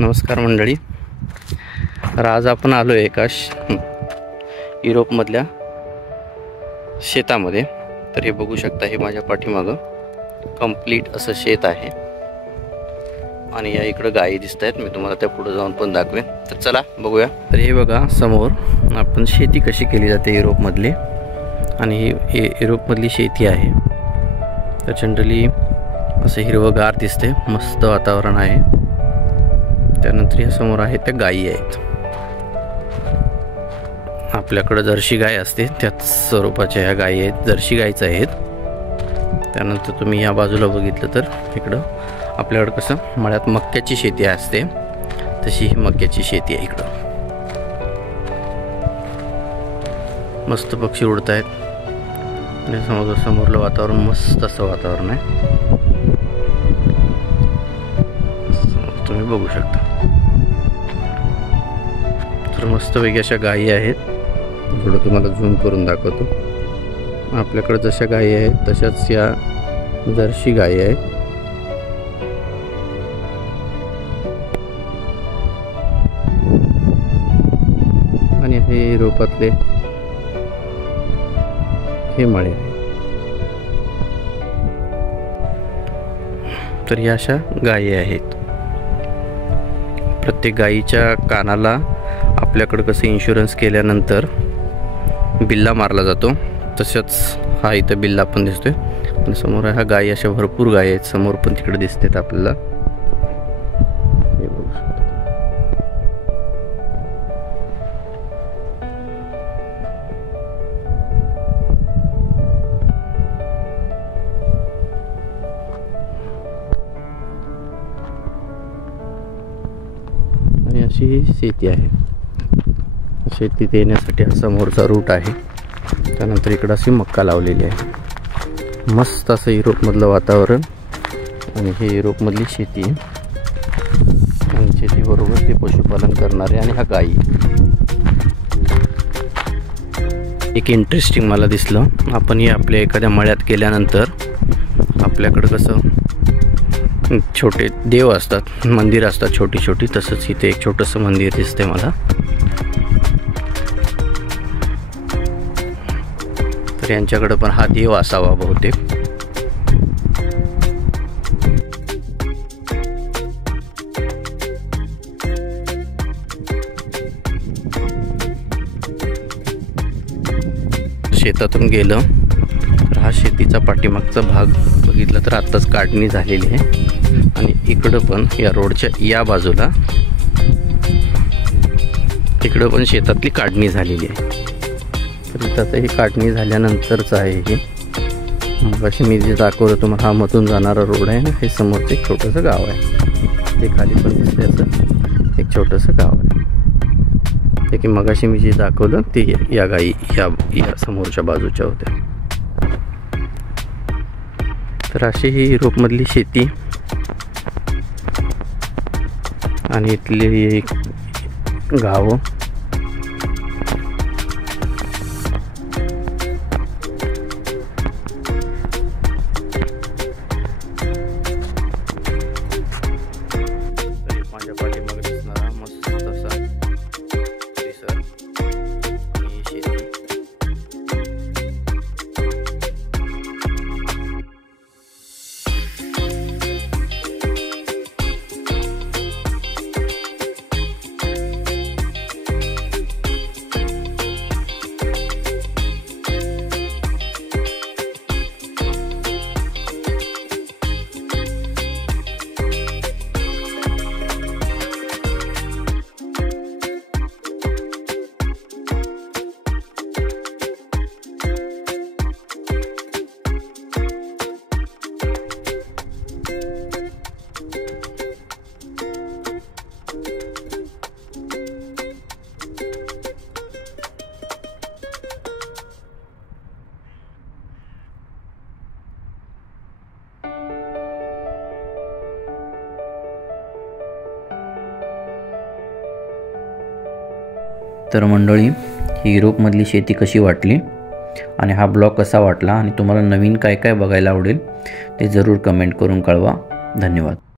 नमस्कार मंडळी. तर आज आपण आलो आहे एका युरोपमधल्या शेतामध्ये. तर हे बघू शकता, हे माझ्या पाठीमागं कंप्लीट असं शेत आहे आणि या इकडं गायी दिसत आहेत. मी तुम्हाला त्या पुढे जाऊन पण दाखवेन. तर चला बघूया. तर हे बघा समोर आपण शेती कशी केली जाते युरोपमधली, आणि ही युरोपमधली शेती आहे. तर जनरली असं हिरवंगार दिसते, मस्त वातावरण आहे. त्यानंतर या समोर आहे त्या गायी आहेत. आपल्याकडे जर्सी गाय असते त्याच स्वरूपाच्या ह्या गायी आहेत, जर्सी गायीच आहेत. त्यानंतर तुम्ही या बाजूला बघितलं तर इकडं आपल्याकडं कसं मळ्यात मक्याची शेती असते, तशी ही मक्याची शेती आहे. इकडं मस्त पक्षी उडत आहेत आणि समोरलं वातावरण मस्त असं वातावरण आहे, तुम्ही बघू शकता. तर मस्त वेगळ्या अशा गायी आहेत. थोडं तुम्हाला झूम करून दाखवतो. आपल्याकडे जशा गायी आहेत तशाच या जर्सी गायी आहेत. आणि हे युरोपातले हे मळे आहेत. तर या अशा गायी आहेत. प्रत्येक गायीच्या कानाला आपल्याकडे कसं इन्शुरन्स केल्यानंतर बिल्ला मारला जातो, तसंच हा इथं बिल्ला पण दिसतोय. आणि समोर ह्या गायी अशा भरपूर गायी आहेत. समोर पण तिकडे दिसतात आपल्याला. हे बघू शकता. आणि अशी ही शेती आहे. शेतीत येण्यासाठी हा समोरचा रूट आहे. त्यानंतर इकडं अशी मक्का लावलेली आहे. मस्त असं युरोपमधलं वातावरण आणि हे युरोपमधली शेती. आणि शेतीबरोबर ते पशुपालन करणारे आणि ह्या गायी. एक इंटरेस्टिंग मला दिसलं, आपण हे आपल्या एखाद्या मळ्यात केल्यानंतर आपल्याकडं कसं छोटे देव असतात, मंदिर असतात छोटी छोटी, तसंच इथे एक छोटंसं मंदिर दिसते मला. तर यांच्याकडे पण हा देव असावा बहुतेक. शेतातून गेलं तर हा शेतीचा पाठीमागचा भाग बघितला तर आत्ताच काढणी झालेली आहे. आणि इकडं पण या रोडच्या या बाजूला इकडं पण शेतातली काढणी झालेली आहे. तर इथं आता ही काढणी झाल्यानंतरच आहे हे. मग अशी मी जे दाखवलं तुम्हाला, हा मधून जाणारा रोड आहे ना, हे समोरचं एक छोटंसं गाव आहे. ते खाली पण दिसतंय असं एक छोटंसं गाव आहे. ते की मगाशी मी जे दाखवलं ते या गायी या समोरच्या बाजूच्या होत्या. तर अशी ही युरोपमधली शेती आणि इथली एक गावं. माझ्या पाठीमागे दिसणारा मस्त असा परिसर आणि शेती. तर मंडळी, ही युरोपमधली शेती कशी वाटली आणि हा ब्लॉग कसा वाटला आणि तुम्हाला नवीन काय काय बघायला आवडेल ते जरूर कमेंट करून कळवा. धन्यवाद.